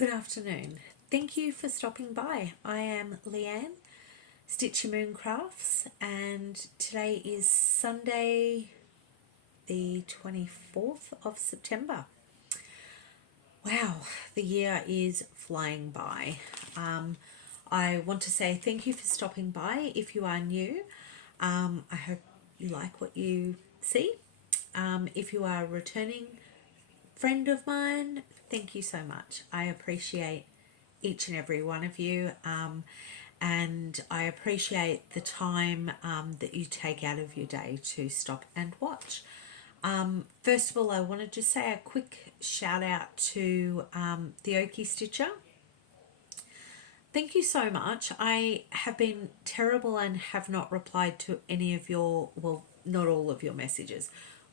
Good afternoon. Thank you for stopping by. I am Leanne, Stitchy Moon Crafts, and today is Sunday, the 24th of September. Wow, the year is flying by. I want to say thank you for stopping by. If you are new, I hope you like what you see. If you are a returning friend of mine, thank you so much. I appreciate each and every one of you, and I appreciate the time that you take out of your day to stop and watch. First of all, I want to just say a quick shout out to the Oakie Stitcher. Thank you so much. I have been terrible and have not replied to any of your, well, not all of your messages,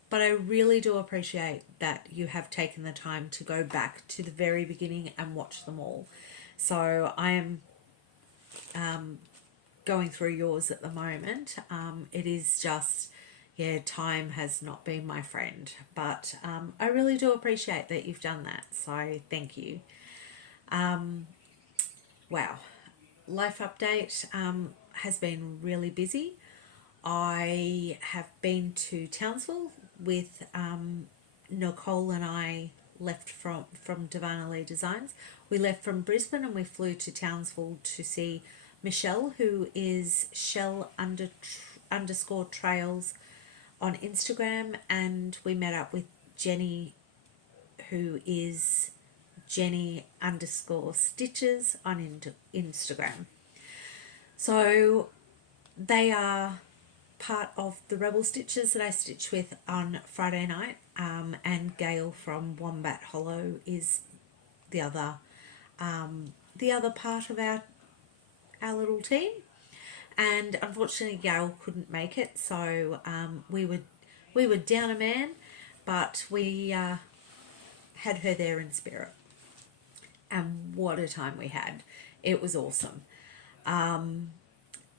but I really do appreciate that you have taken the time to go back to the very beginning and watch them all. So I am going through yours at the moment. It is just, yeah, time has not been my friend, but I really do appreciate that you've done that. So thank you. Wow. Life update has been really busy. I have been to Townsville with Nicole, and I left from Darvarnalee Designs. We left from Brisbane and we flew to Townsville to see Michelle, who is Shell_underscore trails on Instagram, and we met up with Jenny, who is Jenny_stitches on Instagram. So they are part of the Rebel Stitches that I stitch with on Friday night, and Gail from Wombat Hollow is the other part of our little team. And unfortunately Gail couldn't make it, so we were down a man, but we had her there in spirit, and what a time we had. It was awesome.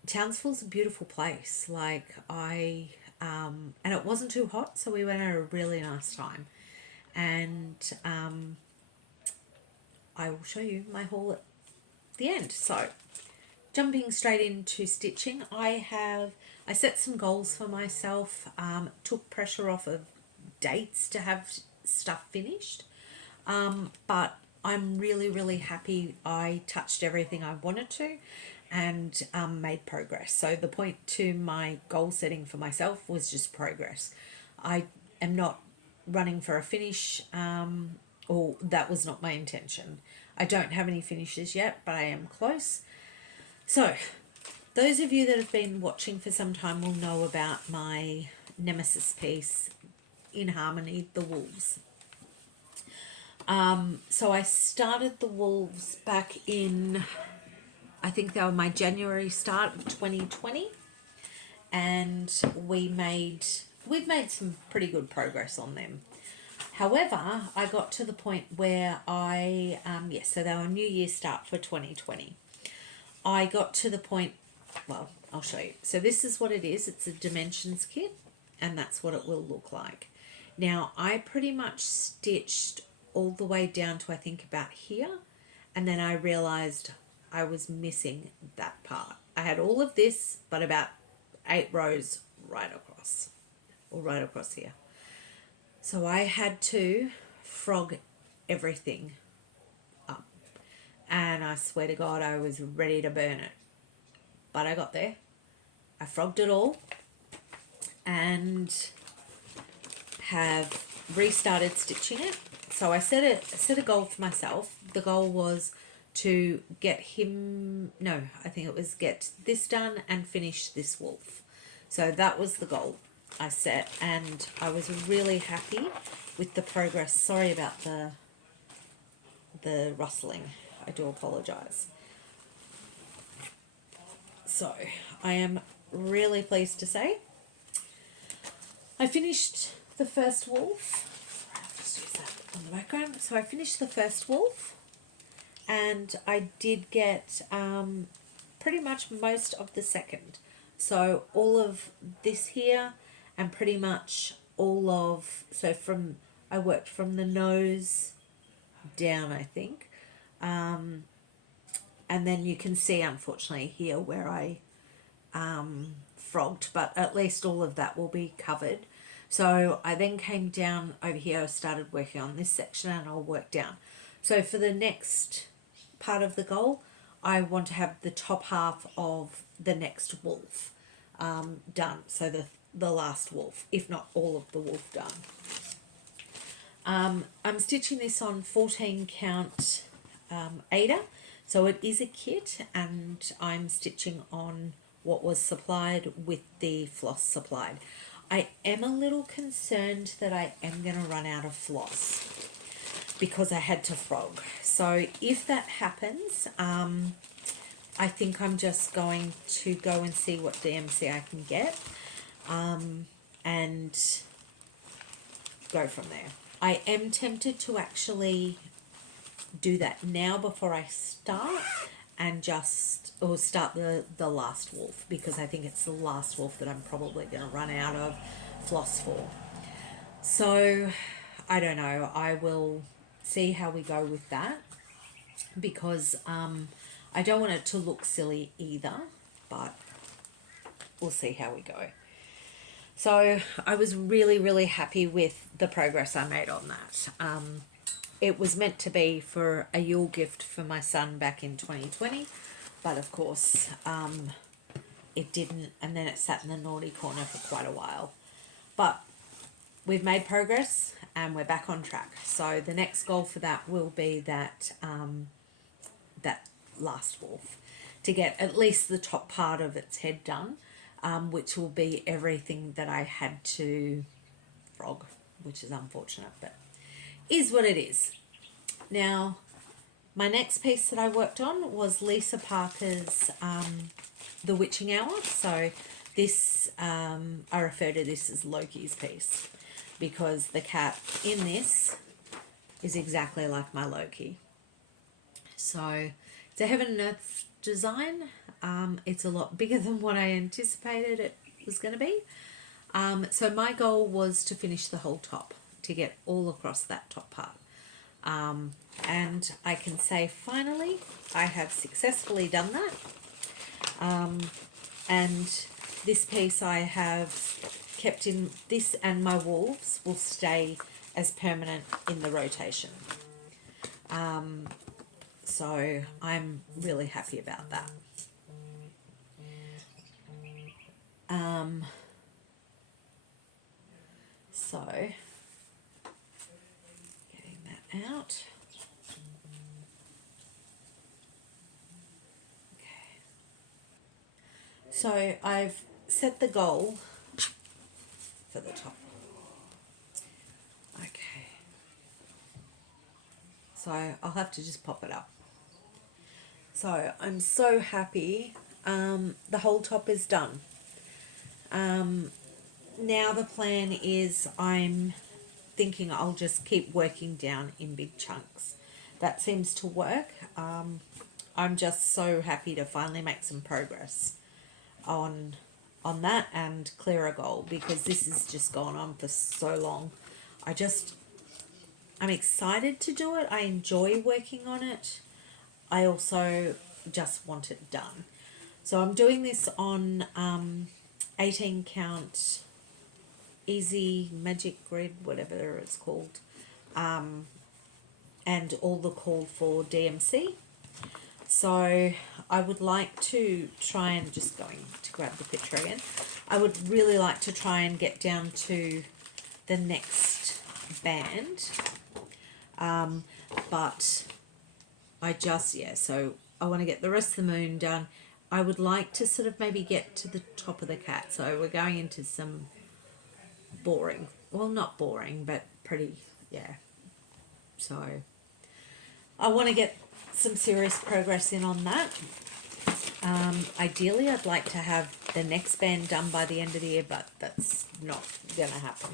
Townsville's a beautiful place. Like and it wasn't too hot, so we went at a really nice time. And I will show you my haul at the end. So jumping straight into stitching, I set some goals for myself, took pressure off of dates to have stuff finished, but I'm really happy I touched everything I wanted to and made progress. So the point to my goal setting for myself was just progress. I am not running for a finish, or that was not my intention. I don't have any finishes yet, but I am close. So those of you that have been watching for some time will know about my nemesis piece, In Harmony, the wolves. So I started the wolves back in, I think they were my January start of 2020, and we've made some pretty good progress on them. However, I got to the point where so they were a New Year start for 2020. I got to the point, well, I'll show you. So this is what it is. It's a dimensions kit, and that's what it will look like. Now, I pretty much stitched all the way down to I think about here, and then I realized I was missing that part. I had all of this, but about 8 rows right across here. So I had to frog everything up, and I swear to God I was ready to burn it, but I got there. I frogged it all and have restarted stitching it. So I set a goal for myself. The goal was to get this done and finish this wolf. So that was the goal I set, and I was really happy with the progress. Sorry about the rustling. I do apologize. So I am really pleased to say I finished the first wolf. I'll just use that on the background. So I finished the first wolf, and I did get pretty much most of the second. So all of this here, and pretty much all of, I worked from the nose down, I think, And then you can see, unfortunately, here where I frogged, but at least all of that will be covered. So I then came down over here, I started working on this section, and I'll work down. So for the next part of the goal, I want to have the top half of the next wolf done. So the last wolf, if not all of the wolf done. I'm stitching this on 14 count Ada. So it is a kit, and I'm stitching on what was supplied with the floss supplied. I am a little concerned that I am going to run out of floss because I had to frog. So if that happens, I think I'm just going to go and see what DMC I can get and go from there. I am tempted to actually do that now before I start and start the last wolf, because I think it's the last wolf that I'm probably going to run out of floss for. So I don't know, I will see how we go with that, because I don't want it to look silly either, but we'll see how we go. So I was really, really happy with the progress I made on that. It was meant to be for a Yule gift for my son back in 2020, but of course it didn't, and then it sat in the naughty corner for quite a while. But we've made progress and we're back on track. So the next goal for that will be that that last wolf, to get at least the top part of its head done, which will be everything that I had to frog, which is unfortunate, but is what it is. Now, my next piece that I worked on was Lisa Parker's The Witching Hour. So this, I refer to this as Loki's piece, because the cat in this is exactly like my Loki. So it's a Heaven and Earth design. It's a lot bigger than what I anticipated it was going to be. So my goal was to finish the whole top, to get all across that top part. And I can say finally I have successfully done that. And this piece I have kept in, this and my wolves will stay as permanent in the rotation. So I'm really happy about that. So getting that out. Okay. So I've set the goal for the top. Okay. So I'll have to just pop it up. So I'm so happy. The whole top is done. Now the plan is, I'm thinking I'll just keep working down in big chunks. That seems to work. I'm just so happy to finally make some progress on that and clear a goal, because this has just gone on for so long. I'm excited to do it. I enjoy working on it. I also just want it done. So I'm doing this on 18 count Easy Magic Grid, whatever it's called, and all the call for DMC. So I would like to try and, just going to grab the picture again, I would really like to try and get down to the next band, but I just, so I want to get the rest of the moon done. I would like to sort of maybe get to the top of the cat. So we're going into some boring, well, not boring, but pretty, so I want to get some serious progress in on that. Ideally I'd like to have the next band done by the end of the year, but that's not gonna happen,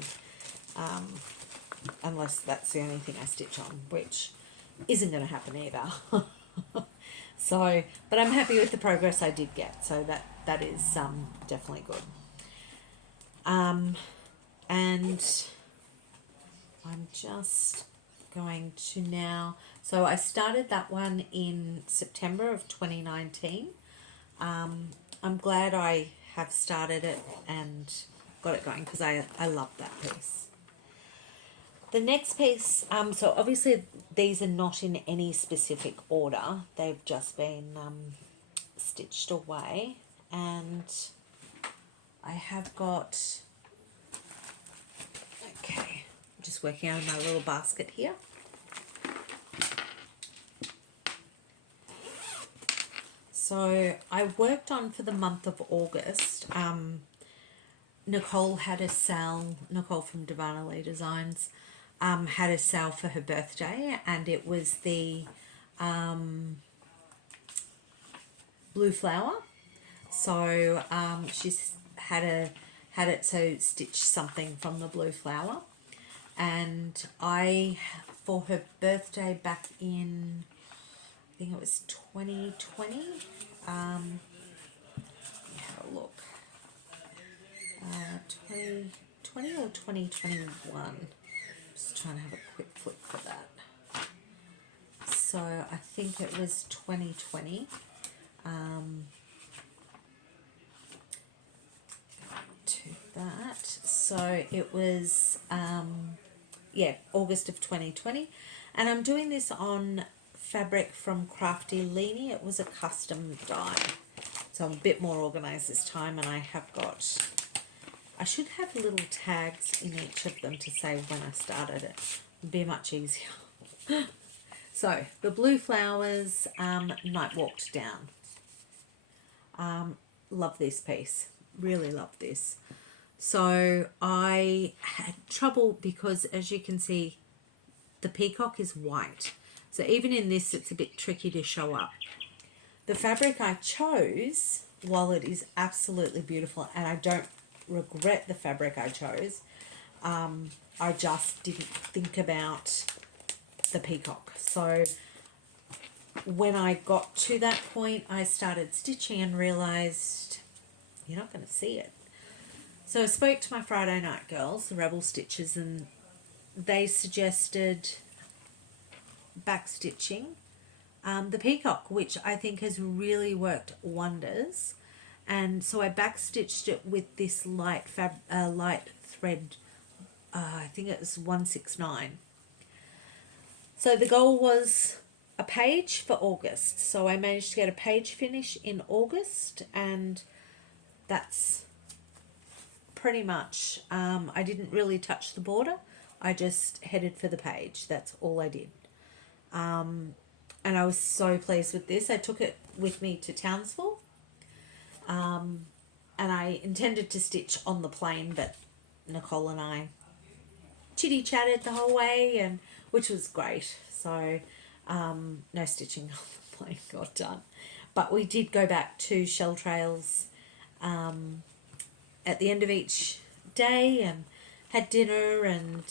unless that's the only thing I stitch on, which isn't gonna happen either. So, but I'm happy with the progress I did get, so that is definitely good. And I'm just going to now, so I started that one in September of 2019. I'm glad I have started it and got it going because I love that piece. The next piece, so obviously these are not in any specific order. They've just been stitched away, and I have got, okay, I'm just working out of my little basket here. So I worked on for the month of August. Nicole had a sale, Nicole from Darvarnalee Designs, had a sale for her birthday, and it was the blue flower. So she's had it so stitch something from the blue flower, and I, for her birthday back in, I think it was 2020. Let me have a look. 2020 or 2021. Just trying to have a quick flip for that. So I think it was 2020. To that. So it was, August of 2020. And I'm doing this on fabric from Crafty-Leany. It was a custom dye. So I'm a bit more organised this time, and I have got, I should have little tags in each of them to say when I started it. It'd be much easier. So the blue flowers, Night Walked Down. Love this piece. Really love this. So I had trouble because, as you can see, the peacock is white. So even in this, it's a bit tricky to show up. The fabric I chose, while it is absolutely beautiful, and I don't regret the fabric I chose, I just didn't think about the peacock. So when I got to that point, I started stitching and realised you're not going to see it. So I spoke to my Friday night girls, the Rebel Stitchers, and they suggested back stitching the peacock, which I think has really worked wonders. And so I back stitched it with this light thread. I think it was 169. So the goal was a page for August. So I managed to get a page finish in August, and that's pretty much, I didn't really touch the border. I just headed for the page. That's all I did. And I was so pleased with this. I took it with me to Townsville. And I intended to stitch on the plane, but Nicole and I chitty-chatted the whole way, and which was great. So no stitching on the plane got done. But we did go back to Shell Trails at the end of each day and had dinner and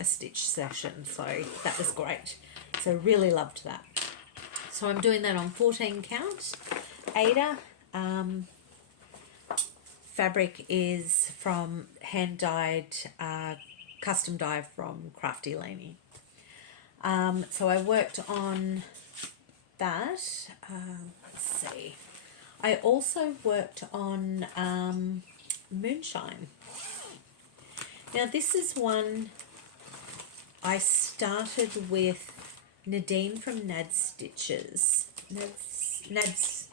a stitch session. So that was great. So really loved that. So I'm doing that on 14 count. Ada. Fabric is from hand-dyed, custom dye from Crafty-Leany. So I worked on that. Let's see. I also worked on Moonshine. Now this is one I started with Nadine from Nad Stitches. Nad's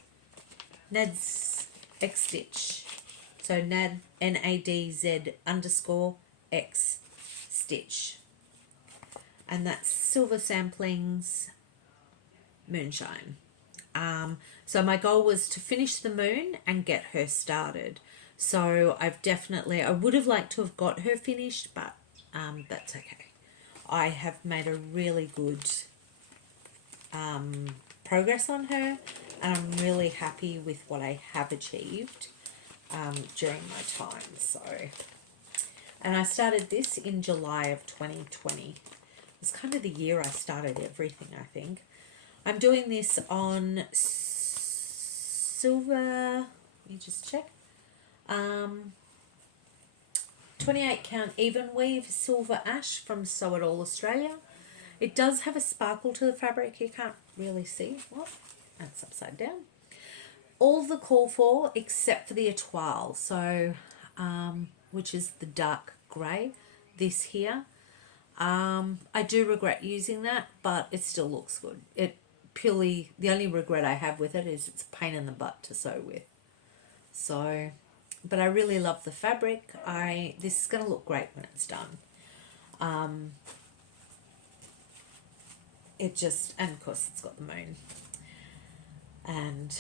X Stitch. So Nad, NADZ_X Stitch. And that's Silver Samplings Moonshine. So my goal was to finish the moon and get her started. So I would have liked to have got her finished, but that's okay. I have made a really good progress on her, and I'm really happy with what I have achieved during my time. So, and I started this in July of 2020. It was kind of the year I started everything, I think. I'm doing this on silver, let me just check, 28 count even weave silver ash from Sew It All Australia. It does have a sparkle to the fabric. You can't really see. What? That's upside down. All the call for except for the étoile, so which is the dark grey. This here, I do regret using that, but it still looks good. It purely, the only regret I have with it is it's a pain in the butt to sew with. So, but I really love the fabric. This is going to look great when it's done. It just, and of course it's got the moon, and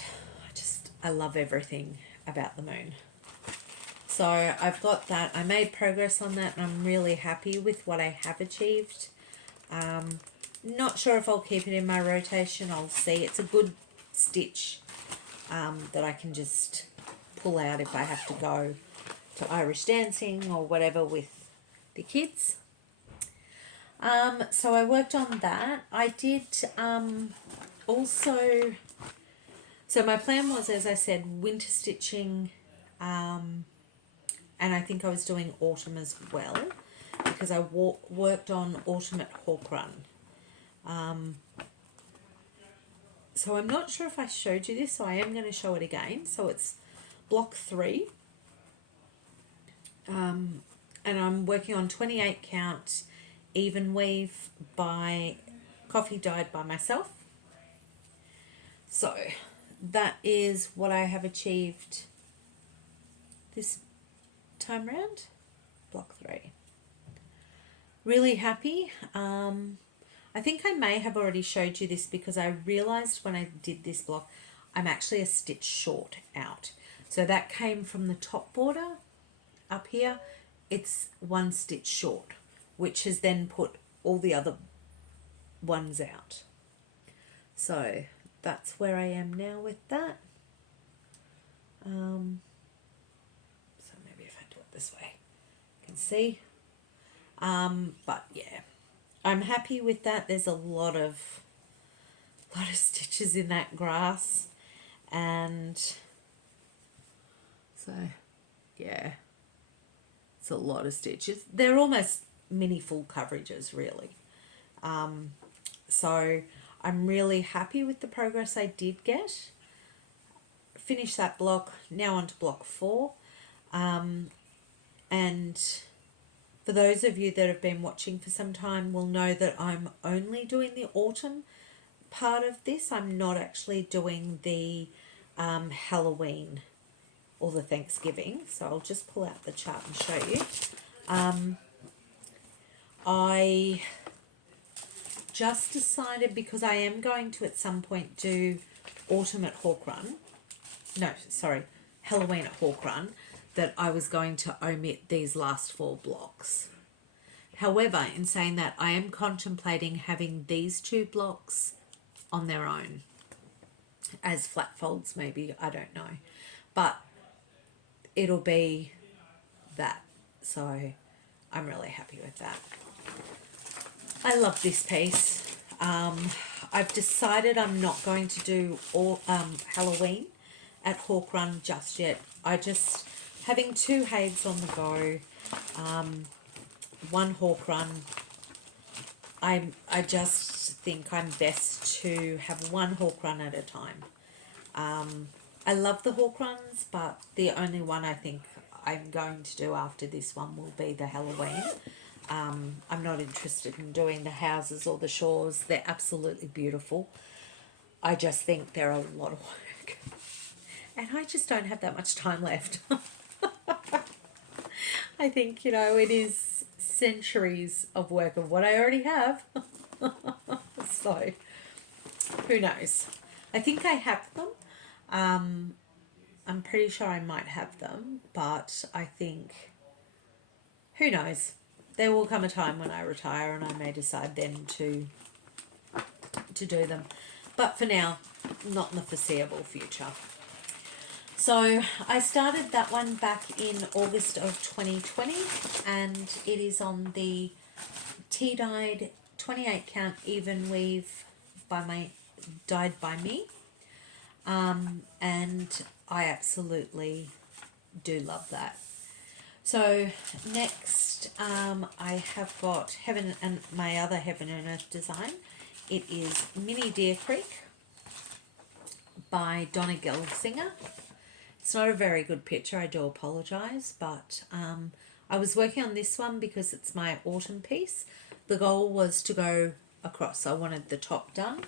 I love everything about the moon. So I've got that. I made progress on that, and I'm really happy with what I have achieved. Not sure if I'll keep it in my rotation. I'll see. It's a good stitch that I can just pull out if I have to go to Irish dancing or whatever with the kids. So I worked on that. I did also, so my plan was, as I said, winter stitching, and I think I was doing autumn as well, because I worked on autumn at Hawk Run. So I'm not sure if I showed you this, so I am going to show it again. So it's block 3. And I'm working on 28 count even weave by coffee dyed by myself. So that is what I have achieved this time round, block 3. Really happy. I think I may have already showed you this, because I realized when I did this block I'm actually a stitch short out. So that came from the top border up here. It's 1 stitch short, which has then put all the other ones out. So that's where I am now with that. So maybe if I do it this way, you can see. But yeah, I'm happy with that. There's a lot of stitches in that grass, and so yeah, it's a lot of stitches. They're almost mini full coverages, really. So I'm really happy with the progress I did get. Finish that block, now on to block 4. And for those of you that have been watching for some time will know that I'm only doing the autumn part of this. I'm not actually doing the Halloween or the Thanksgiving. So I'll just pull out the chart and show you. I just decided, because I am going to at some point do autumn at Hawk Run. No, sorry, Halloween at Hawk Run, that I was going to omit these last 4 blocks. However, in saying that, I am contemplating having these 2 blocks on their own as flat folds, maybe, I don't know. But it'll be that. So I'm really happy with that. I love this piece. I've decided I'm not going to do all Halloween at Hawk Run just yet. Having 2 HAEDs on the go, 1 Hawk Run, I just think I'm best to have 1 Hawk Run at a time. I love the Hawk Runs, but the only one I think I'm going to do after this one will be the Halloween. I'm not interested in doing the houses or the shores. They're absolutely beautiful. I just think they're a lot of work. And I just don't have that much time left. I think, you know, it is centuries of work of what I already have. So, who knows? I think I have them. I'm pretty sure I might have them, but I think, who knows? There will come a time when I retire and I may decide then to do them. But for now, not in the foreseeable future. So I started that one back in August of 2020, and it is on the tea-dyed 28 count even weave dyed by me. And I absolutely do love that. So next, I have got Heaven and my other Heaven and Earth design. It is Mini Deer Creek by Donna Gelsinger. It's not a very good picture, I do apologise, but I was working on this one because it's my autumn piece. The goal was to go across. I wanted the top done.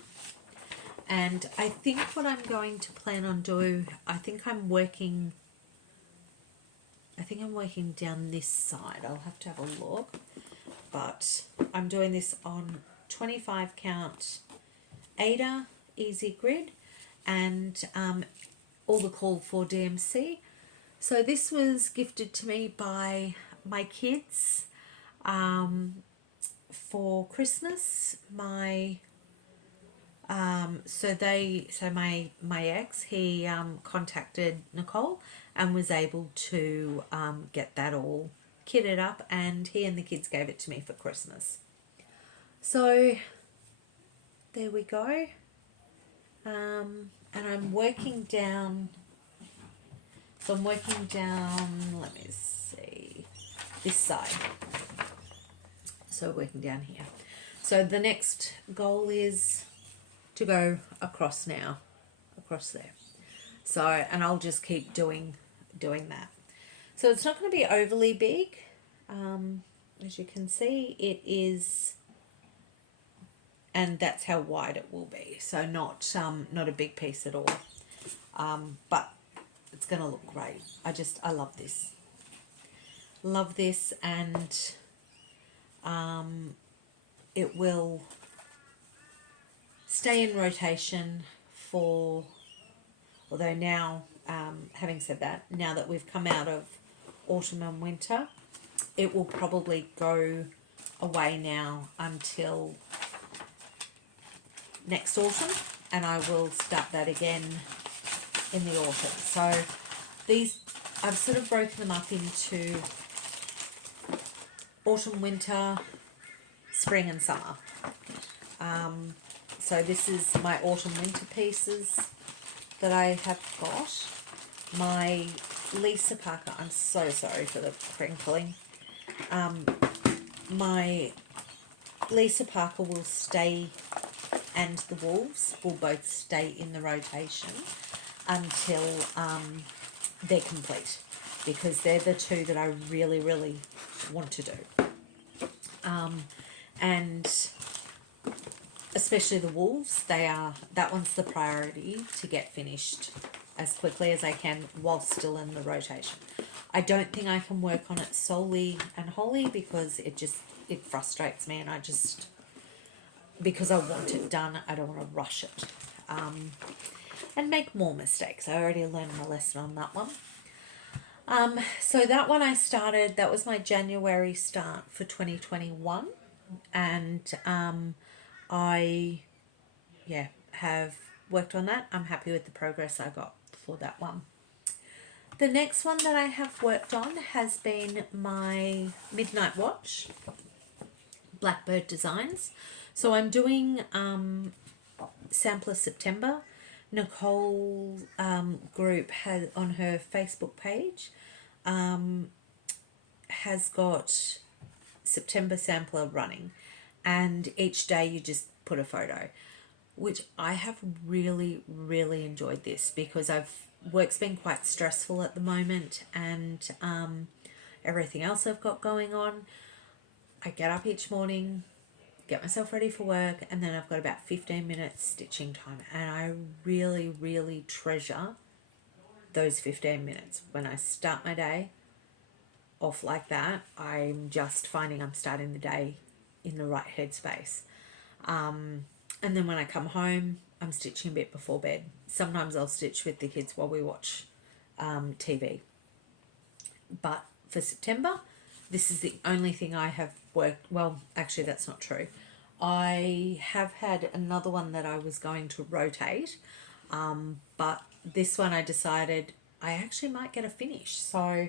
And I think what I'm going to plan on doing, I think I'm working down this side. I'll have to have a look. But I'm doing this on 25 count Ada Easy Grid and all the call for DMC. So this was gifted to me by my kids for Christmas. My my ex, he contacted Nicole and was able to get that all kitted up, and he and the kids gave it to me for Christmas. So there we go. And I'm working down, let me see, this side. So working down here. So the next goal is to go across now, across there. So, and I'll just keep doing that. So it's not going to be overly big. As you can see, it is, and that's how wide it will be. So not a big piece at all. But it's going to look great. I love this. Love this, and it will stay in rotation for, although now, having said that, now that we've come out of autumn and winter, it will probably go away now until next autumn, and I will start that again in the autumn. So these, I've sort of broken them up into autumn, winter, spring and summer. So this is my autumn winter pieces that I have got. My Lisa Parker, I'm so sorry for the crinkling. My Lisa Parker will stay, and the wolves will both stay in the rotation until they're complete, because they're the two that I really, really want to do. And especially the wolves, that one's the priority to get finished as quickly as I can while still in the rotation. I don't think I can work on it solely and wholly because it frustrates me, and because I want it done, I don't want to rush it and make more mistakes. I already learned my lesson on that one. So that one I started, that was my January start for 2021, and I have worked on that. I'm happy with the progress I got for that one. The next one that I have worked on has been my Midnight Watch, Blackbird Designs. So I'm doing Sampler September. Nicole group has on her Facebook page has got September sampler running, and each day you just put a photo, which I have really, really enjoyed this because work's been quite stressful at the moment, and everything else I've got going on. I get up each morning, get myself ready for work, and then I've got about 15 minutes stitching time, and I really, really treasure those 15 minutes. When I start my day off like that, I'm just finding I'm starting the day in the right headspace. And then when I come home, I'm stitching a bit before bed. Sometimes I'll stitch with the kids while we watch TV. But for September, this is the only thing I have worked. Well, actually, that's not true. I have had another one that I was going to rotate, but this one I decided I actually might get a finish. So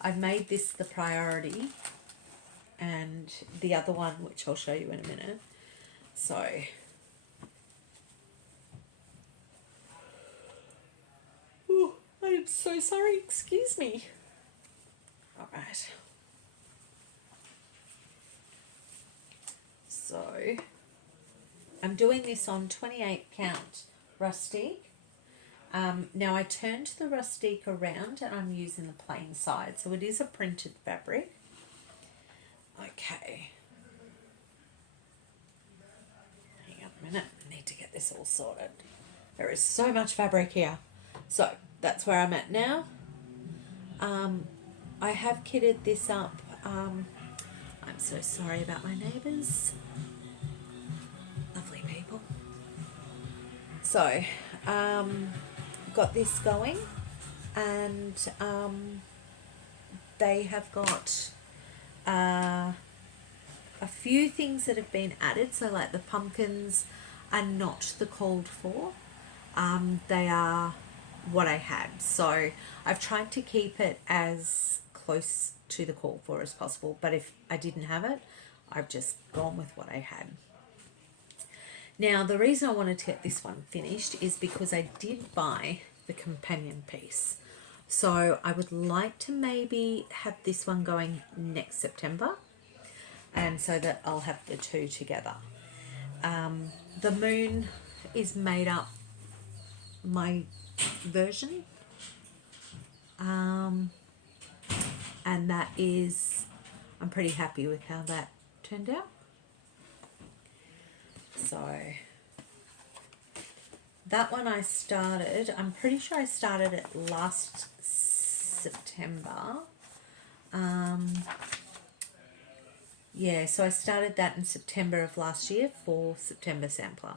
I've made this the priority, and the other one, which I'll show you in a minute. So I'm so sorry, excuse me. Alright. Right. So I'm doing this on 28 count rustic. Now I turned the rustic around and I'm using the plain side, so it is a printed fabric. Okay. Hang on a minute, I need to get this all sorted. There is so much fabric here. So that's where I'm at now. I have kitted this up. I'm so sorry about my neighbours. Lovely people. So, got this going, and they have got a few things that have been added. So like the pumpkins are not the called for. They are what I had. So I've tried to keep it as close to the call for as possible. But if I didn't have it, I've just gone with what I had. Now, the reason I wanted to get this one finished is because I did buy the companion piece. So I would like to maybe have this one going next September, and so that I'll have the two together. The moon is made up my version, and that is, I'm pretty happy with how that turned out. So that one I started, I'm pretty sure I started it last September. Yeah, so I started that in September of last year for September sampler.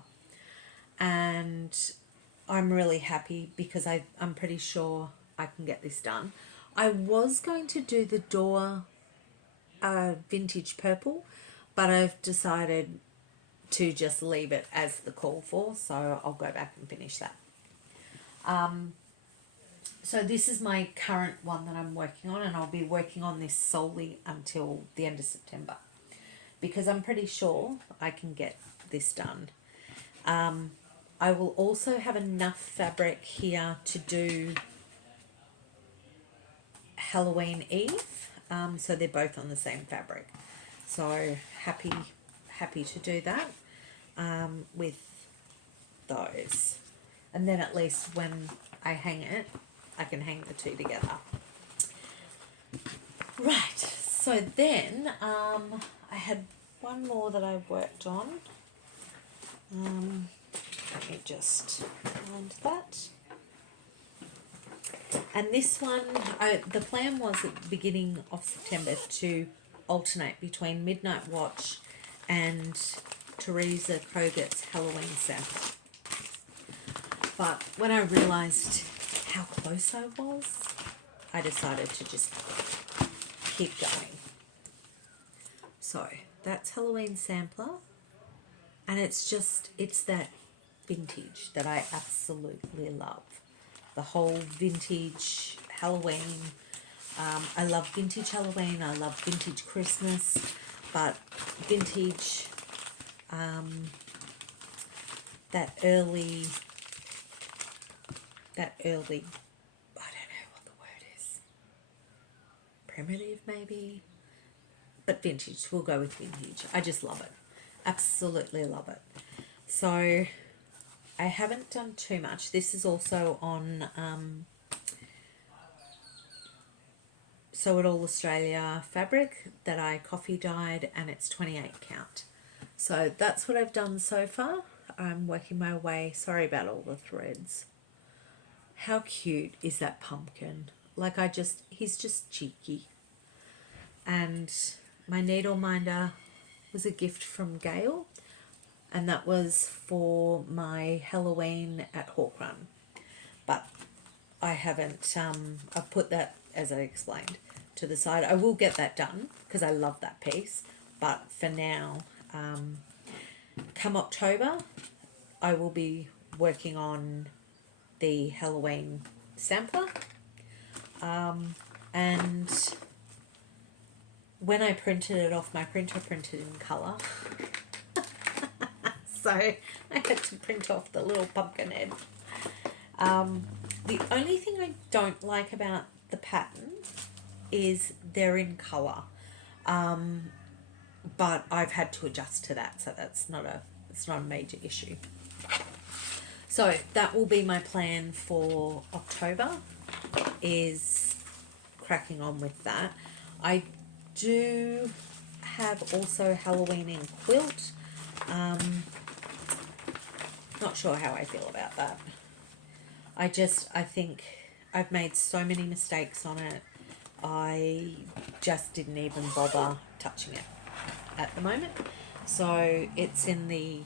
And I'm really happy because I'm pretty sure I can get this done. I was going to do the door vintage purple, but I've decided to just leave it as the call for, so I'll go back and finish that. So this is my current one that I'm working on, and I'll be working on this solely until the end of September because I'm pretty sure I can get this done. I will also have enough fabric here to do Halloween Eve, so they're both on the same fabric. So happy to do that with those, and then at least when I hang it, I can hang the two together. Right, so then I had one more that I worked on. Let me just find that. And this one, the plan was at the beginning of September to alternate between Midnight Watch and Teresa Kogut's Halloween sample. But when I realised how close I was, I decided to just keep going. So that's Halloween sampler, and it's that vintage that I absolutely love. The whole vintage Halloween. I love vintage Halloween, I love vintage Christmas, but vintage, that early, I don't know what the word is, primitive maybe, but vintage, we'll go with vintage. I just love it, absolutely love it. So I haven't done too much. This is also on Sew It All Australia fabric that I coffee dyed, and it's 28 count. So that's what I've done so far. I'm working my way. Sorry about all the threads. How cute is that pumpkin? Like he's just cheeky. And my needle minder was a gift from Gail, and that was for my Halloween at Hawk Run. But I haven't, I've put that, as I explained, to the side. I will get that done because I love that piece. But for now, come October, I will be working on the Halloween sampler. And when I printed it off my printer, printed in colour. So I had to print off the little pumpkin head. The only thing I don't like about the pattern is they're in colour, but I've had to adjust to that, so it's not a major issue. So that will be my plan for October, is cracking on with that. I do have also Halloween in quilt. Not sure how I feel about that. I think I've made so many mistakes on it. I just didn't even bother touching it at the moment. So it's in the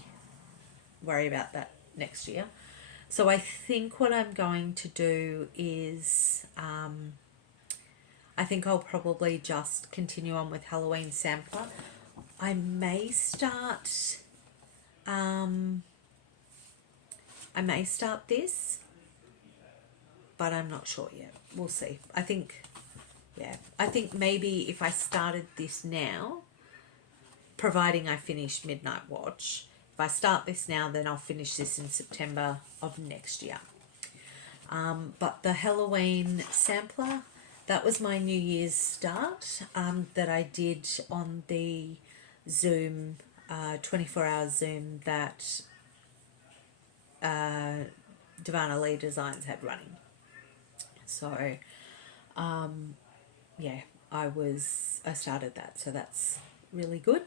worry about that next year. So I think what I'm going to do is I think I'll probably just continue on with Halloween sampler. I may start this, but I'm not sure yet. We'll see. I think maybe if I started this now, providing I finish Midnight Watch, if I start this now, then I'll finish this in September of next year. But the Halloween sampler, that was my New Year's start that I did on the Zoom, 24-hour Zoom that Darvarnalee Designs had running. So, yeah, I started that, so that's really good.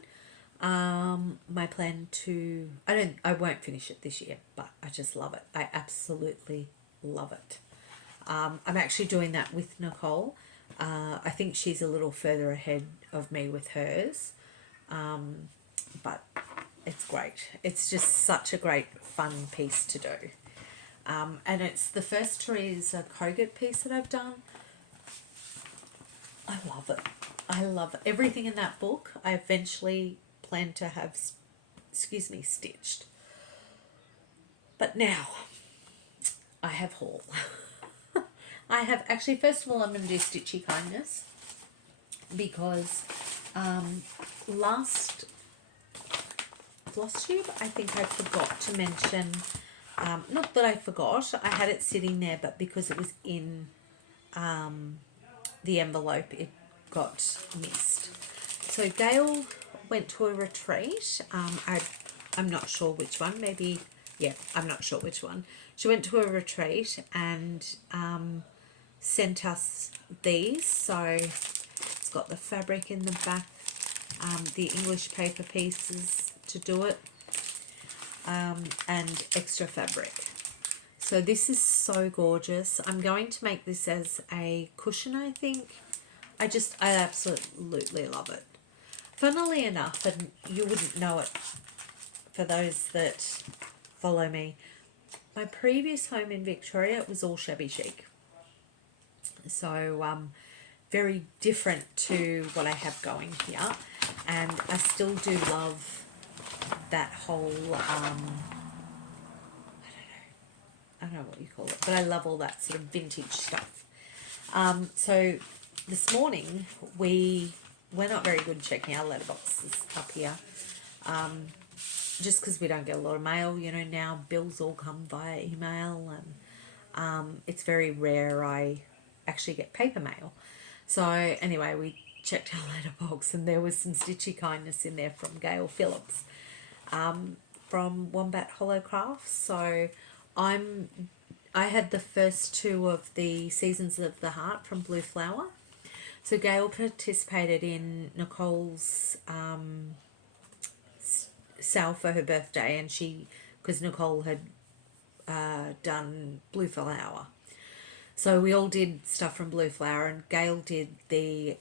My plan to, I won't finish it this year, but I just love it. I absolutely love it. I'm actually doing that with Nicole. I think she's a little further ahead of me with hers, but it's great. It's just such a great fun piece to do. And it's the first Teresa Kogut piece that I've done. I love it. I love it. Everything in that book I eventually plan to have, stitched. But now I have haul. I have actually, first of all, I'm going to do Stitchy Kindness, because last Flosstube, I think I forgot to mention, not that I forgot, I had it sitting there, but because it was in the envelope, it got missed. So Gail went to a retreat. I'm not sure which one, maybe, yeah, I'm not sure which one. She went to a retreat and sent us these. So it's got the fabric in the back, the English paper pieces to do it, and extra fabric. So this is so gorgeous. I'm going to make this as a cushion, I think. I absolutely love it. Funnily enough, and you wouldn't know it for those that follow me, my previous home in Victoria, it was all shabby chic. So very different to what I have going here. And I still do love that whole, I don't know what you call it, but I love all that sort of vintage stuff. So this morning we're not very good checking our letterboxes up here, just because we don't get a lot of mail. You know, now bills all come via email, and it's very rare I actually get paper mail. So anyway, we checked our letterbox, and there was some Stitchy Kindness in there from Gail Phillips, from Wombat Hollow Crafts. So I had the first two of the Seasons of the Heart from Blue Flower. So Gail participated in Nicole's sale for her birthday, and because Nicole had done Blue Flower. So we all did stuff from Blue Flower, and Gail did the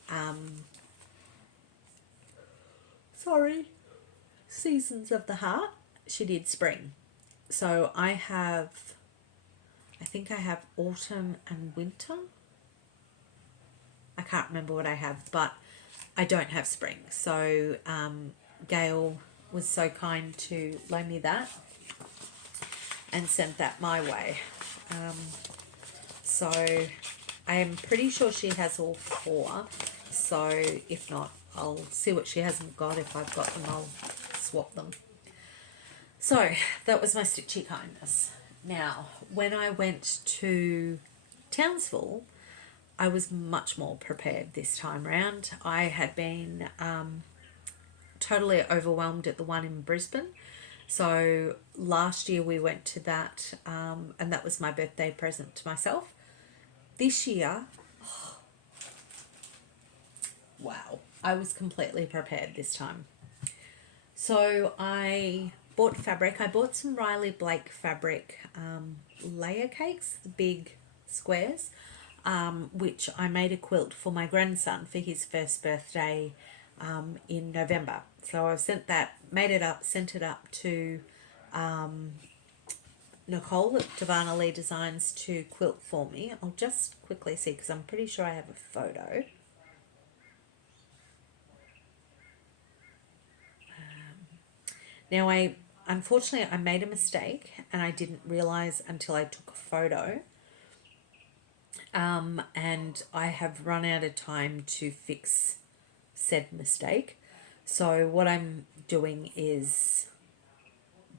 Seasons of the Heart. She did spring. So I think I have autumn and winter. I can't remember what I have, but I don't have spring. So Gail was so kind to loan me that and sent that my way. So I am pretty sure she has all four. So if not, I'll see what she hasn't got. If I've got them, I'll swap them. So that was my Stitchy Kindness. Now, when I went to Townsville, I was much more prepared this time round. I had been totally overwhelmed at the one in Brisbane. So last year we went to that, and that was my birthday present to myself. This year, wow, I was completely prepared this time. So I bought fabric. I bought some Riley Blake fabric layer cakes, the big squares, which I made a quilt for my grandson for his first birthday in November. So I sent that, made it up, sent it up to Nicole at Darvarnalee Designs to quilt for me. I'll just quickly see because I'm pretty sure I have a photo. Now unfortunately I made a mistake and I didn't realize until I took a photo. And I have run out of time to fix said mistake. So what I'm doing is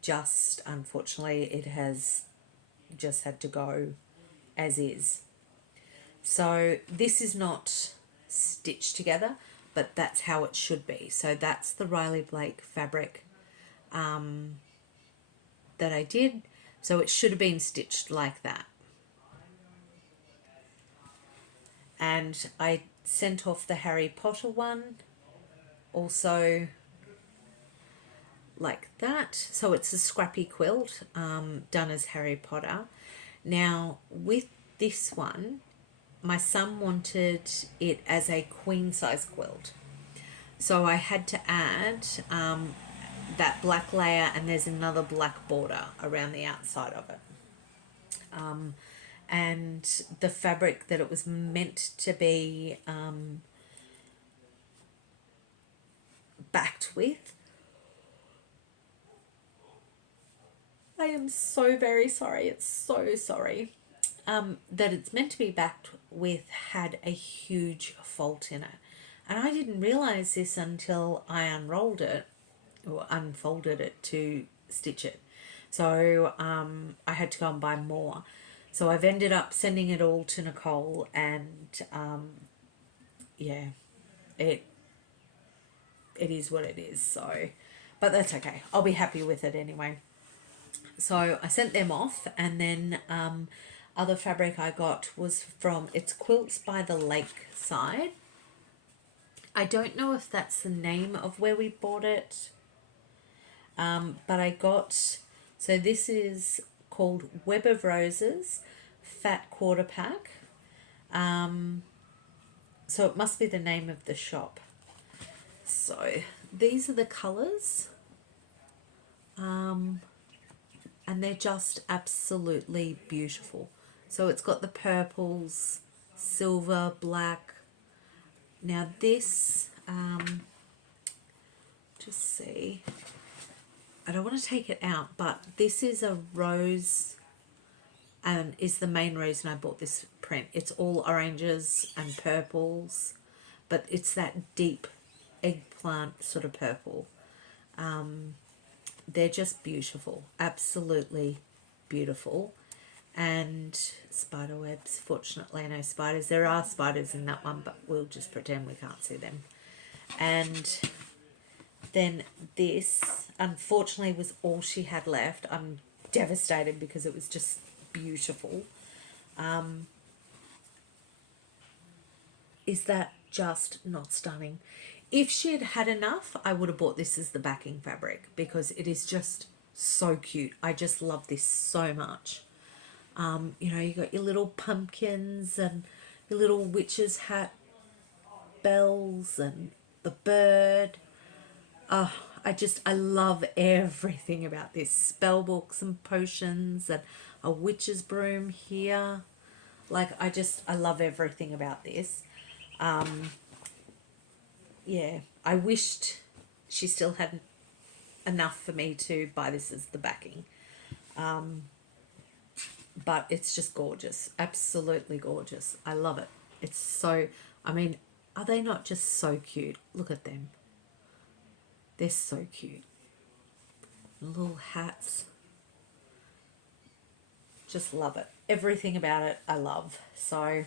just, unfortunately, it has just had to go as is. So this is not stitched together, but that's how it should be. So that's the Riley Blake fabric that I did. So it should have been stitched like that. And I sent off the Harry Potter one also like that. So it's a scrappy quilt done as Harry Potter. Now with this one, my son wanted it as a queen size quilt. So I had to add that black layer, and there's another black border around the outside of it. And the fabric that it was meant to be backed with. I am so very sorry. It's so sorry. That it's meant to be backed with had a huge fault in it. And I didn't realize this until I unrolled it or unfolded it to stitch it. So I had to go and buy more. So I've ended up sending it all to Nicole, and yeah, it is what it is. So, but that's okay. I'll be happy with it anyway. So I sent them off, and then other fabric I got was from, it's Quilts by the Lakeside. I don't know if that's the name of where we bought it, but I got, so this is called Web of Roses Fat Quarter Pack. So it must be the name of the shop. So these are the colours. And they're just absolutely beautiful. So it's got the purples, silver, black. Now this, just see, I don't want to take it out, but this is a rose, and is the main reason I bought this print. It's all oranges and purples, but it's that deep eggplant sort of purple. They're just beautiful, absolutely beautiful. And spider webs, fortunately no spiders. There are spiders in that one, but we'll just pretend we can't see them. And then this, unfortunately, was all she had left. I'm devastated because it was just beautiful. Is that just not stunning? If she had had enough, I would have bought this as the backing fabric because it is just so cute. I just love this so much. You know, you got your little pumpkins and your little witch's hat bells and the bird. Oh, I love everything about this. Spell books and potions and a witch's broom here. Like, I love everything about this. Yeah, I wished she still had enough for me to buy this as the backing. But it's just gorgeous. Absolutely gorgeous. I love it. It's so, I mean, are they not just so cute? Look at them. They're so cute. Little hats. Just love it. Everything about it I love. So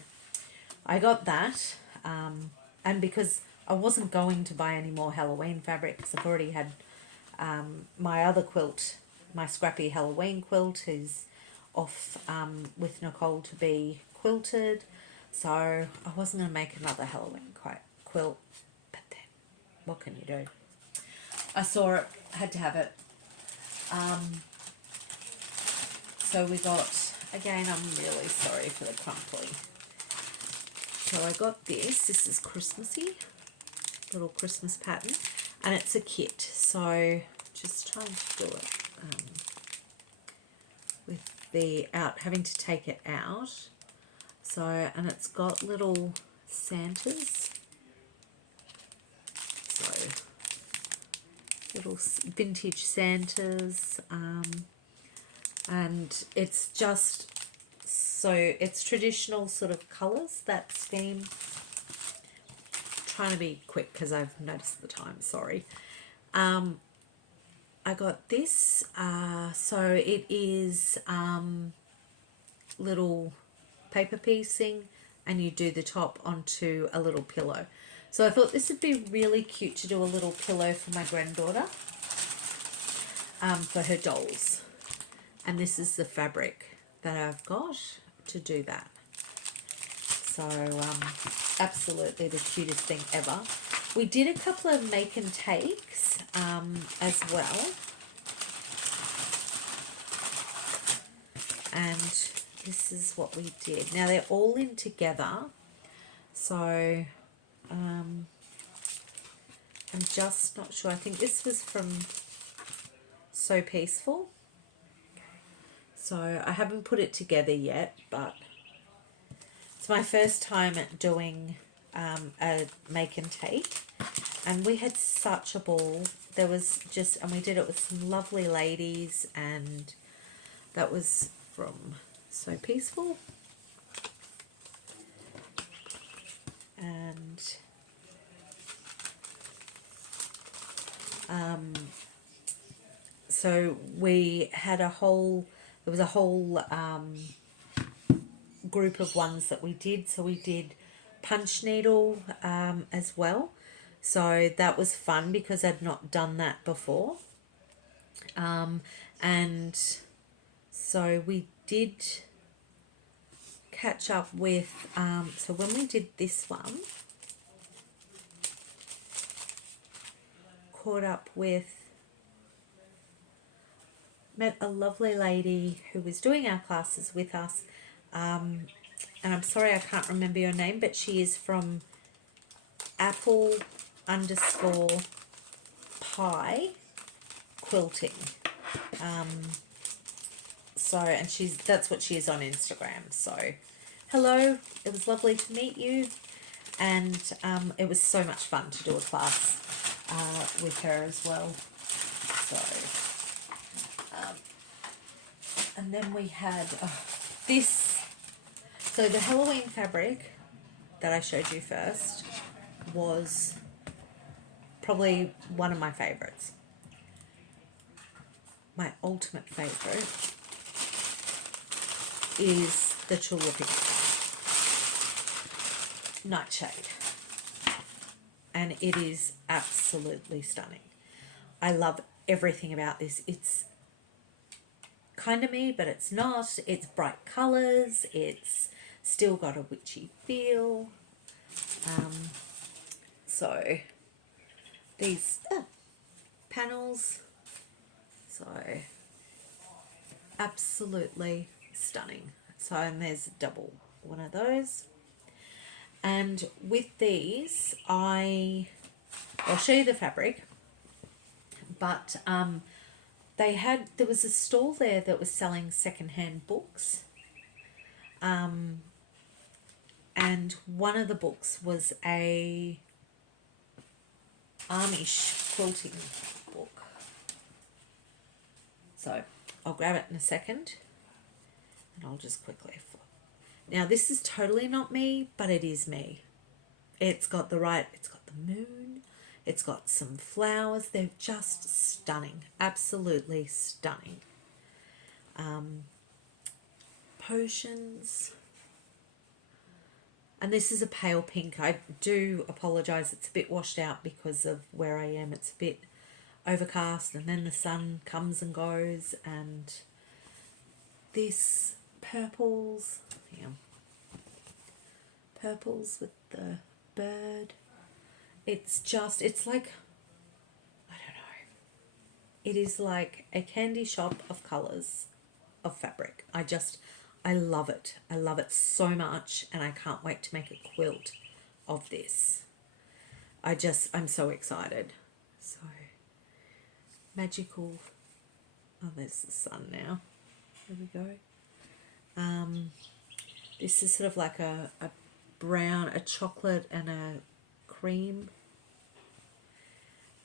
I got that, and because I wasn't going to buy any more Halloween fabric because I've already had my other quilt, my scrappy Halloween quilt is off with Nicole to be quilted, so I wasn't going to make another Halloween quilt, but then what can you do? I saw it, had to have it. So we got, again, I'm really sorry for the crumply. So I got this is Christmassy, little Christmas pattern, and it's a kit. So just trying to do it with the having to take it out. So, and it's got little Santas. So little vintage Santas, and it's just, so it's traditional sort of colours, that scheme. Trying to be quick because I've noticed the time, sorry. I got this, so it is little paper piecing, and you do the top onto a little pillow. So I thought this would be really cute to do a little pillow for my granddaughter, for her dolls. And this is the fabric that I've got to do that. So absolutely the cutest thing ever. We did a couple of make and takes as well. And this is what we did. Now they're all in together. So I'm just not sure. I think this was from So Peaceful. So I haven't put it together yet, but it's my first time at doing a make and take, and we had such a ball. There was just, and we did it with some lovely ladies, and that was from So Peaceful. And so we had a whole, there was a whole group of ones that we did. So we did punch needle as well. So that was fun because I'd not done that before. And so we did catch up with, so when we did this one, caught up with, met a lovely lady who was doing our classes with us, and I'm sorry I can't remember your name, but she is from apple_pie quilting. So, and that's what she is on Instagram. So hello, it was lovely to meet you, and it was so much fun to do a class with her as well. So and then we had this, so the Halloween fabric that I showed you first was probably one of my favorites. My ultimate favorite is the Tulipi Nightshade, and it is absolutely stunning. I love everything about this. It's kind of me, but it's not. It's bright colours. It's still got a witchy feel. So these panels, so absolutely stunning. So, and there's a double one of those. And with these, I'll show you the fabric, but there was a stall there that was selling secondhand books, and one of the books was a Amish quilting book. So I'll grab it in a second, and I'll just quickly flip. Now this is totally not me, but it is me. It's got the moon, it's got some flowers. They're just stunning, absolutely stunning. Potions. And this is a pale pink. I do apologise, it's a bit washed out because of where I am. It's a bit overcast and then the sun comes and goes. And this purples, purples with the bird. It's like, I don't know. It is like a candy shop of colours of fabric. I love it. I love it so much, and I can't wait to make a quilt of this. I'm so excited. So, magical. Oh, there's the sun now. There we go. This is sort of like a brown, a chocolate and a cream.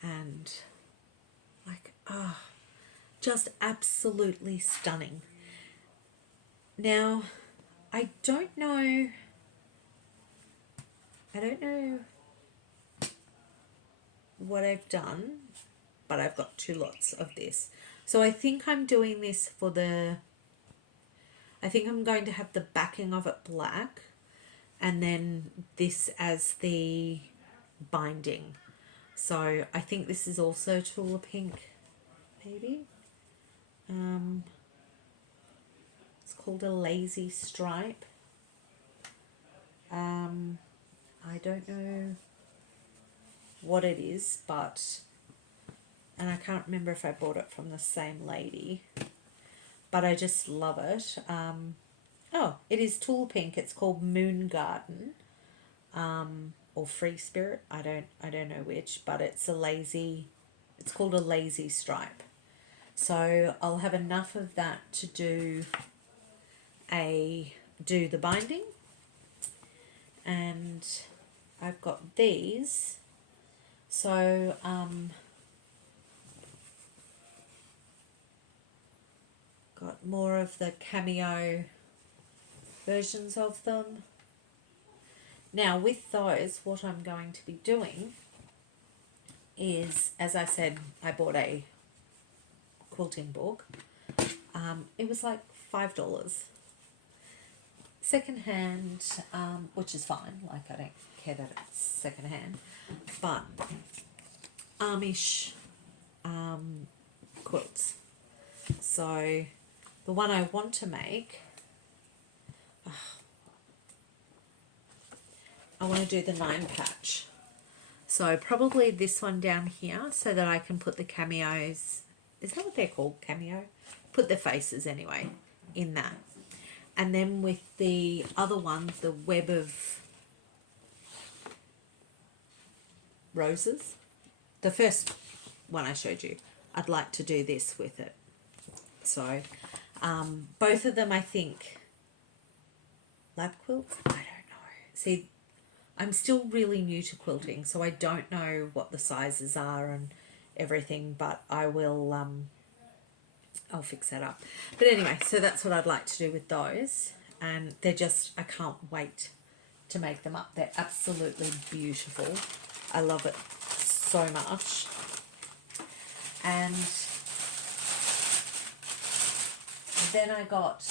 And like, just absolutely stunning. Now, I don't know what I've done, but I've got 2 lots of this. So I think I'm doing this I think I'm going to have the backing of it black and then this as the binding. So I think this is also Tula Pink, maybe. It's called a lazy stripe. I don't know what it is, and I can't remember if I bought it from the same lady, but I just love it. It is Tula Pink. It's called Moon Garden, or Free Spirit. I don't know which, but it's called a lazy stripe. So I'll have enough of that to do the binding, and I've got these. So got more of the cameo versions of them. Now with those, what I'm going to be doing is, as I said, I bought a quilting book. It was like $5 secondhand, which is fine. Like, I don't care that it's secondhand, but Amish quilts. So the one I want to make, I want to do the 9 patch. So probably this one down here, so that I can put the cameos. Is that what they're called? Cameo? Put the faces anyway in that. And then with the other one, the web of roses, the first one I showed you, I'd like to do this with it. So both of them, I think, lab quilts? I don't know. See, I'm still really new to quilting, so I don't know what the sizes are and everything, but I will, I'll fix that up. But anyway, so that's what I'd like to do with those. And they're just, I can't wait to make them up. They're absolutely beautiful. I love it so much. And then I got,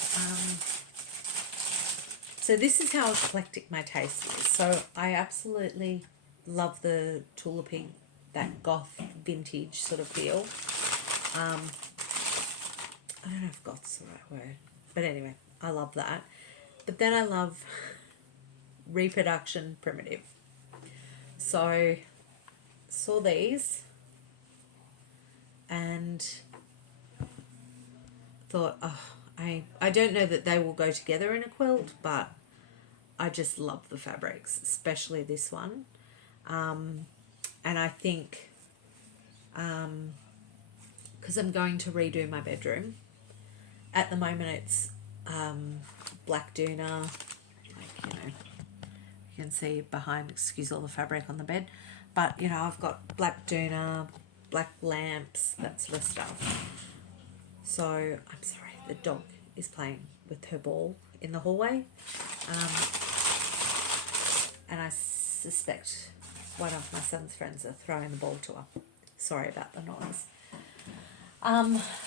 so this is how eclectic my taste is. So I absolutely love the Tula Pink, that goth vintage sort of feel. I don't know if goth's the right word, but anyway, I love that. But then I love reproduction primitive. So saw these and thought, I don't know that they will go together in a quilt, but I just love the fabrics, especially this one. And I think, because I'm going to redo my bedroom. At the moment it's black Donna, like, you can see behind, excuse all the fabric on the bed, but I've got black Donna, black lamps, that sort of stuff. So I'm sorry, the dog is playing with her ball in the hallway, and I suspect one of my son's friends are throwing the ball to her. Sorry about the noise.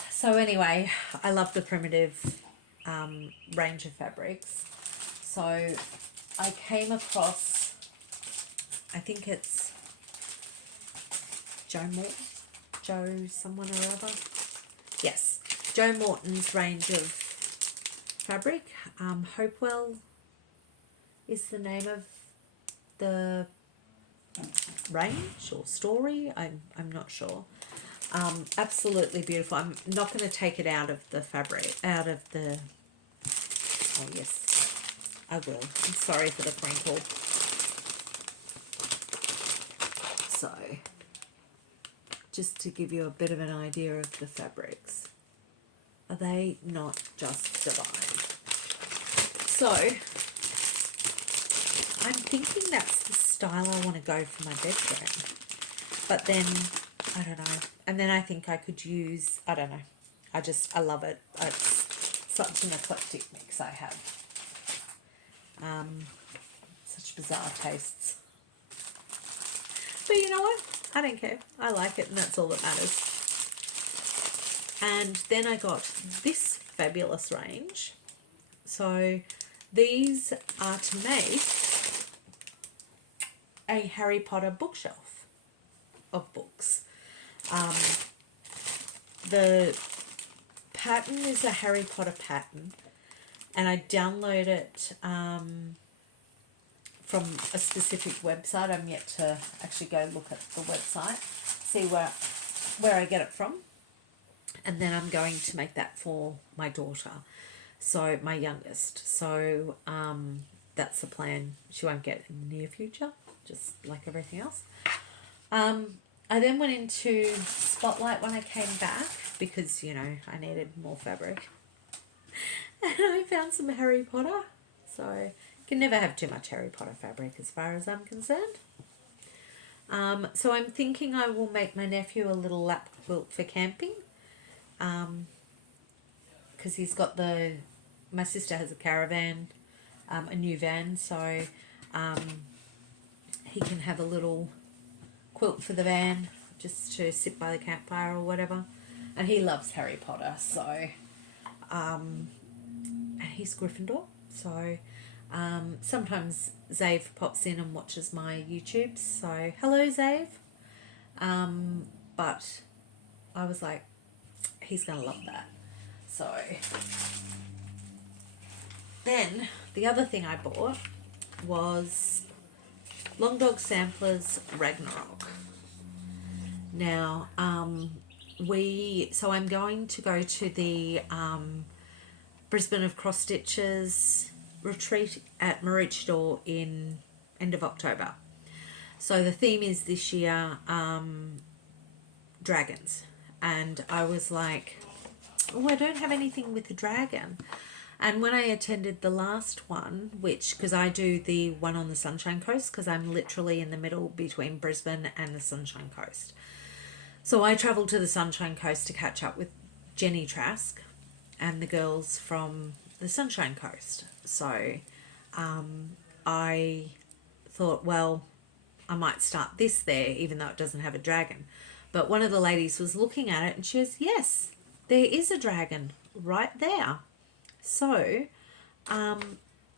So anyway, I love the primitive range of fabrics. So I came across, I think it's Joe someone or other. Yes, Joe Morton's range of fabric. Hopewell is the name of the range or story. I'm not sure. Absolutely beautiful. I'm not going to take it out of the fabric, out of the, oh yes, I will. I'm sorry for the crinkle. So, just to give you a bit of an idea of the fabrics. Are they not just divine? So, I'm thinking that's the style I want to go for my bedroom. But then, I don't know. And then I think I could use, I don't know. I love it. It's such an eclectic mix I have. Such bizarre tastes. But you know what? I don't care. I like it and that's all that matters. And then I got this fabulous range. So these are to make a Harry Potter bookshelf of books. The pattern is a Harry Potter pattern, and I download it from a specific website. I'm yet to actually go look at the website, see where I get it from, and then I'm going to make that for my daughter, so my youngest. So that's the plan. She won't get it in the near future, just like everything else. I then went into Spotlight when I came back because, you know, I needed more fabric. And I found some Harry Potter. So, you can never have too much Harry Potter fabric as far as I'm concerned. So I'm thinking I will make my nephew a little lap quilt for camping. Because he's got my sister has a caravan, a new van. So he can have a little quilt for the van just to sit by the campfire or whatever, and he loves Harry Potter, so and he's Gryffindor, so sometimes Zave pops in and watches my YouTubes, so hello Zave. But I was like, he's gonna love that. So then the other thing I bought was Long Dog Samplers Ragnarok. Now, so I'm going to go to the Brisbane of Cross Stitches retreat at Maroochydore in end of October. So the theme is this year dragons, and I was like, oh, I don't have anything with a dragon. And when I attended the last one, because I do the one on the Sunshine Coast, because I'm literally in the middle between Brisbane and the Sunshine Coast. So I travelled to the Sunshine Coast to catch up with Jenny Trask and the girls from the Sunshine Coast. So I thought, well, I might start this there, even though it doesn't have a dragon. But one of the ladies was looking at it and she goes, yes, there is a dragon right there. So,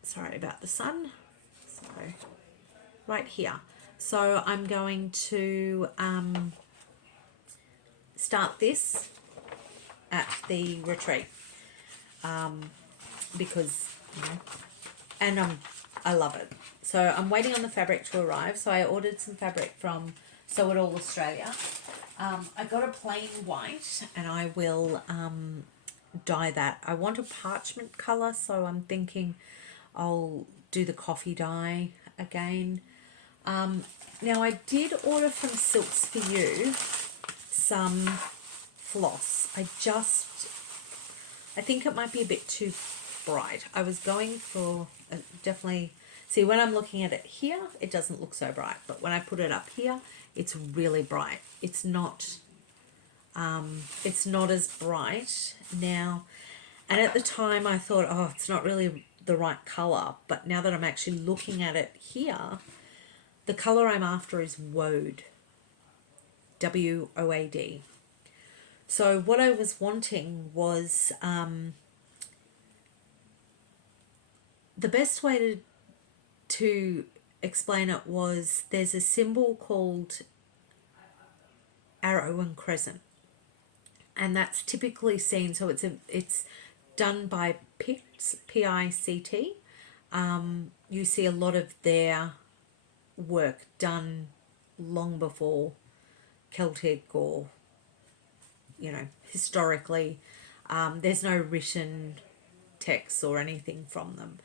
sorry about the sun. So, right here. So I'm going to start this at the retreat because, you know, and I love it. So I'm waiting on the fabric to arrive. So I ordered some fabric from Sew It All Australia. I got a plain white, and I will dye that. I want a parchment colour, so I'm thinking I'll do the coffee dye again. Now I did order from Silks For You some floss. I think it might be a bit too bright. I was going for definitely, see when I'm looking at it here, it doesn't look so bright, but when I put it up here, it's really bright. It's not as bright now. And at the time I thought, oh, it's not really the right colour. But now that I'm actually looking at it here, the colour I'm after is Woad. W-O-A-D. So what I was wanting was the best way to to explain it was there's a symbol called arrow and crescent, and that's typically seen, so it's done by Picts, P-I-C-T. You see a lot of their work done long before Celtic or, you know, historically. There's no written texts or anything from them,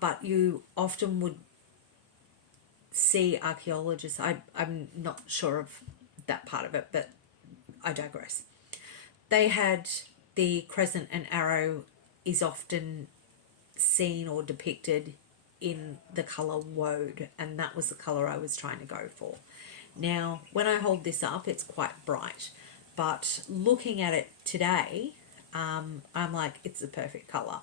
but you often would see archaeologists. I'm not sure of that part of it, but I digress. They had the crescent and arrow is often seen or depicted in the colour woad, and that was the colour I was trying to go for. Now, when I hold this up, it's quite bright, but looking at it today, I'm like, it's the perfect colour.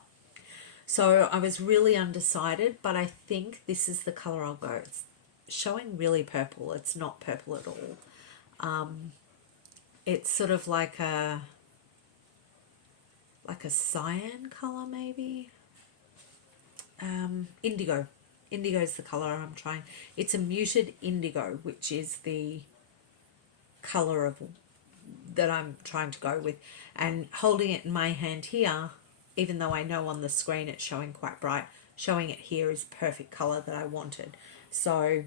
So I was really undecided, but I think this is the colour I'll go. It's showing really purple. It's not purple at all. It's sort of like a cyan colour, maybe. Indigo. Indigo is the colour I'm trying. It's a muted indigo, which is the colour of that I'm trying to go with. And holding it in my hand here, even though I know on the screen it's showing quite bright, showing it here is perfect colour that I wanted. So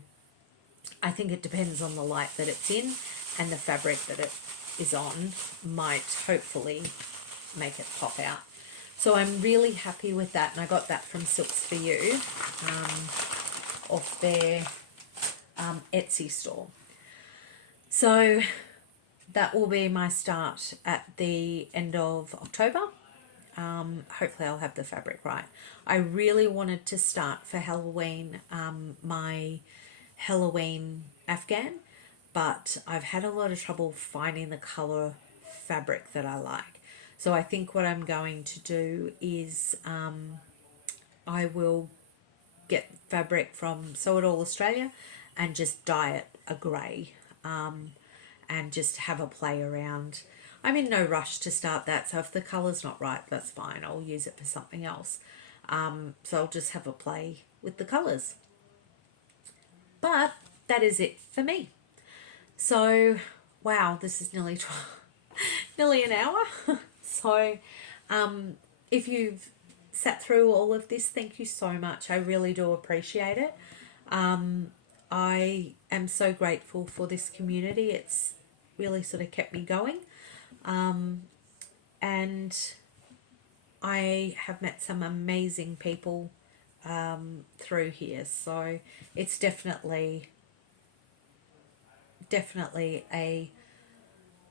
I think it depends on the light that it's in, and the fabric that it is on might hopefully make it pop out. So I'm really happy with that, and I got that from Silks For You, off their Etsy store. So that will be my start at the end of October. Hopefully I'll have the fabric right. I really wanted to start for Halloween, my Halloween Afghan, but I've had a lot of trouble finding the colour fabric that I like. So I think what I'm going to do is I will get fabric from Sew It All Australia and just dye it a grey, and just have a play around. I'm in no rush to start that, so if the colour's not right, that's fine. I'll use it for something else. So I'll just have a play with the colours. But that is it for me. So, wow, this is nearly an hour. So, if you've sat through all of this, thank you so much. I really do appreciate it. I am so grateful for this community. It's really sort of kept me going. And I have met some amazing people through here. So it's definitely a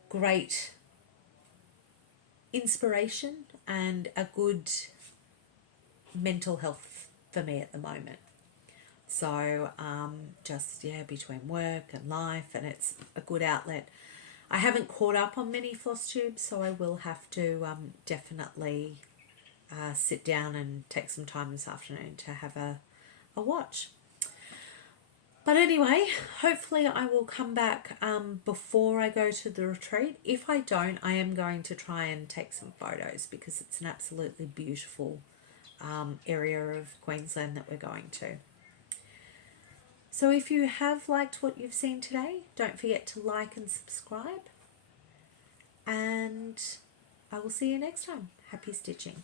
great inspiration and a good mental health for me at the moment. So just between work and life, and it's a good outlet. I haven't caught up on many Flosstubes, so I will have to definitely sit down and take some time this afternoon to have a watch. But anyway, hopefully I will come back before I go to the retreat. If I don't, I am going to try and take some photos because it's an absolutely beautiful area of Queensland that we're going to. So if you have liked what you've seen today, don't forget to like and subscribe. And I will see you next time. Happy stitching.